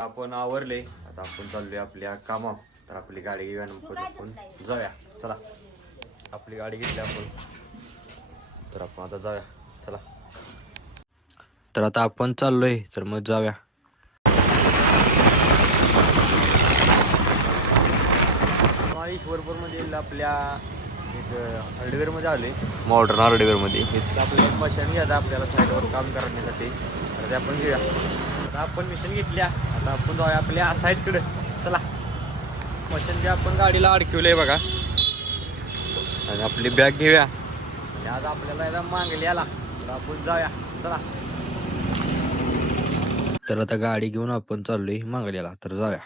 आपण आवरले, आता आपण चाललोय आपल्या कामावर. तर आपली गाडी घेऊया नंतर आपण जाऊया. चला आपली गाडी घेतली आपण, तर आपण आता जाऊया. चला तर आता आपण चाललोय, तर मग जाऊया. ईश्वरपूरमधील आपल्या एक हार्डवेअरमध्ये आले, मॉडर्न हार्डवेअरमध्ये. इथं आपल्याला मशीन घ्यायचं आपल्याला साईडवर काम करण्यासाठी. तर ते आपण घेऊया. आता आपण मशीन घेतल्या, आता आपण जाऊया आपल्या साईडकडे. चला मशीन जे आपण गाडीला अडकवलंय बघा, आणि आपली बॅग घेऊया. आणि आज आपल्याला एकदा मागली आला, तर आपण जाऊया. चला तर आता गाडी घेऊन आपण चाललोय मांगल्याला, तर जाऊया.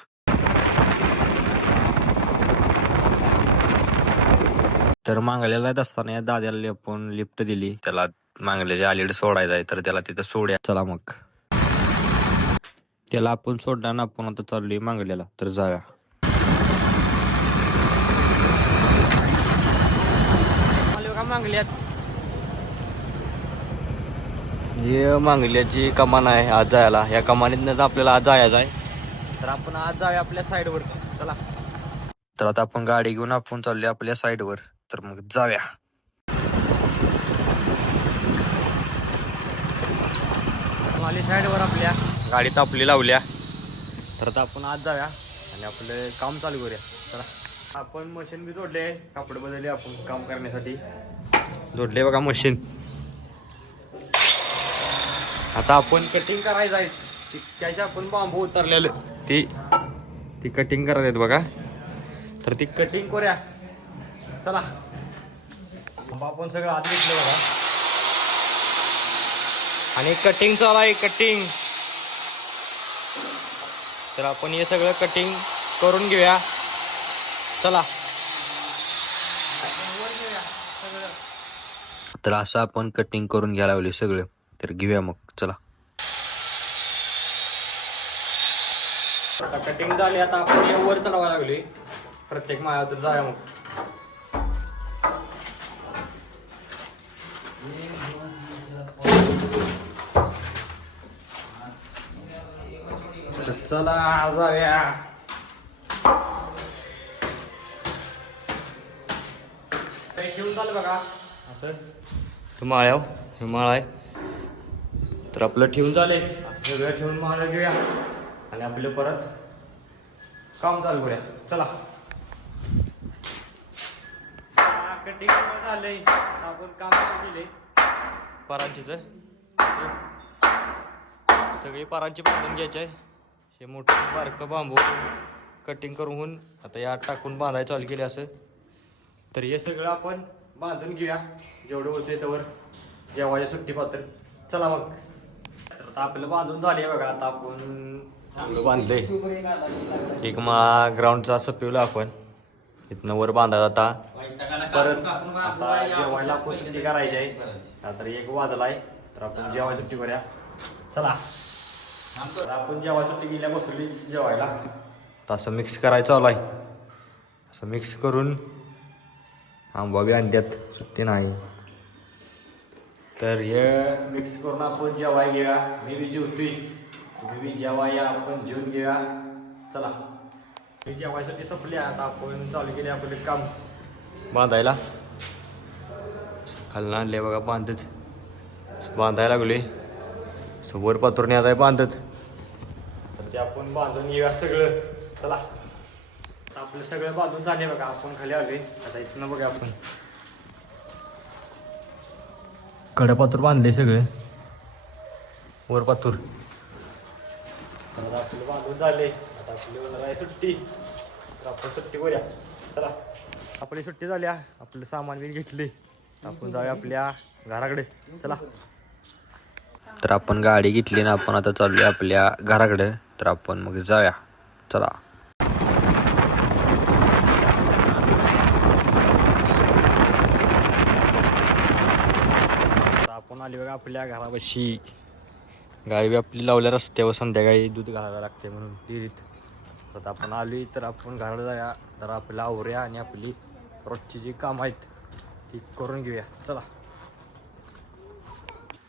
तर मांगल्याला येत असताना या दाद्याला आपण लिफ्ट दिली, त्याला मांगल्याच्या अलीकडे सोडायचं आहे, तर त्याला तिथं सोडूया. चला मग त्याला आपण सोडल्यानं आपण आता चाललोय मांगल्याला, तर जाऊया. मांगल्यात हे मांगल्याची कमान आहे आज जायला. या कमानीतनं आपल्याला आज जायचं आहे, तर आपण आज जाऊया आपल्या साईडवर. चला तर आता आपण गाडी घेऊन आपण चाललोय आपल्या साईडवर, तर मग जाऊया. आली साईडवर, आपल्या गाडीत आपली लावल्या, तर आता आपण आज जाऊया आणि आपलं काम चालू करूया. चला आपण मशीन बी जोडले, कापड बदलले आपण काम करण्यासाठी जोडले बघा मशीन. आता आपण कटिंग करायचं आहे. त्याची आपण बांबू उतरलेलं ती कटिंग करायला आहेत बघा, तर ती कटिंग करूया. चला आपण सगळं आत घेतलं बघा, आणि कटिंग चालू आहे, कटिंग. तर आपण हे सगळं कटिंग करून घेऊया. चला तर असं आपण कटिंग करून घ्यायला लावले सगळं, तर घेऊया मग. चला आता कटिंग झाली, आता आपण हे वर चढवायला लागली प्रत्येक माळ्यावर. तर जाऊया मग. चला जाऊया. ठेवून झालं बघा असं माळ्याव, हे माळ आहे. तर आपलं ठेवून झालंय, असं सगळं ठेवून माळ्या घेऊया आणि आपलं परत काम चालू करूया. चला कटिंग झालंय, आपण काम चालू केले परांचीच. सगळी परांची बांधून घ्यायची आहे. हे मोठं बारकं बांबू कटिंग करून आता या टाकून बांधायला चालू केले असं. तर हे सगळं आपण बांधून घेऊया जेवढं होते त्यावर, जेवायच्या सुट्टी पात्र. चला मग आता आपलं बांधून झाले बघा. आता आपण बांधले एक माळा ग्राउंडचा सपिवला आपण, इथनं वर बांधायचं. आता परत आता जेवायला आपण सुट्टी करायची आहे. आता 1 वाजला आहे, तर आपण जेवायला सुट्टी करूया. चला आपण जेवायला सुट्टी गेल्या बसलीच जेवायला. तर असं मिक्स करायचं चालू आहे, असं मिक्स करून आंबा बी अंड्यात सुट्टी नाही. तर हे मिक्स करून आपण जेवाय घेऊया. मी बी जेवतोय, तुम्ही बी जेवाया, आपण जेवून घेऊया. चला मी जेवायसाठी संपली. आता आपण चालू केले आपले काम बांधायला. खालनं आणले बघा बांधत, बांधायला लागले. वर पातूरने आता बांधत, तर ते आपण बांधून घेऊया सगळं. चला आपलं सगळं बांधून झाले बघा. आपण खाली आले, आता इथनं बघा आपण कडपातूर बांधले सगळे, वर पातूर. तर आता आपलं बांधून झाले. आता आपली होणार आहे सुट्टी, तर आपण सुट्टी करूया. चला आपली सुट्टी झाल्या, आपलं सामान बी घेतले, आपण जाऊया आपल्या घराकडे. चला तर आपण गाडी घेतली ना, आपण आता चाललोय आपल्या घराकडे. तर आपण मग जाऊया. चला आपण आली बघा आपल्या घरापाशी. गाडी बी आपली लावल्या रस्त्यावर, संध्याकाळी दूध घालायला लागते म्हणून डेअरीत. तर आपण आली, तर आपण घराला जाऊया. तर आपल्याला आवरूया आणि आपली रोजची जी कामं आहेत ती करून घेऊया. चला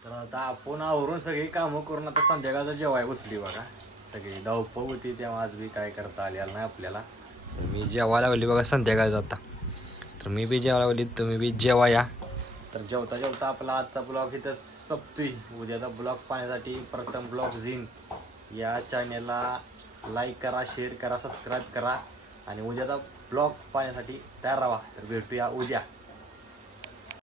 तर आता आपण आवरून सगळी कामं करून आता संध्याकाळचं जेवाय बसली बघा. सगळी धावपळ होती तेव्हा आज बी काय करता आलेलं नाही आपल्याला. मी जेवायला लागली बघा संध्याकाळी जाता, तर मी बी जेवायला लागली, तुम्ही बी जेवा या. तर जेवता जेवता आपला आजचा ब्लॉग इथं संपतोय. उद्याचा ब्लॉग पाहण्यासाठी प्रथम ब्लॉग झीन या चॅनेलला लाईक करा, शेअर करा, सबस्क्राईब करा आणि उद्याचा ब्लॉग पाहण्यासाठी तयार राहा. तर भेटूया उद्या.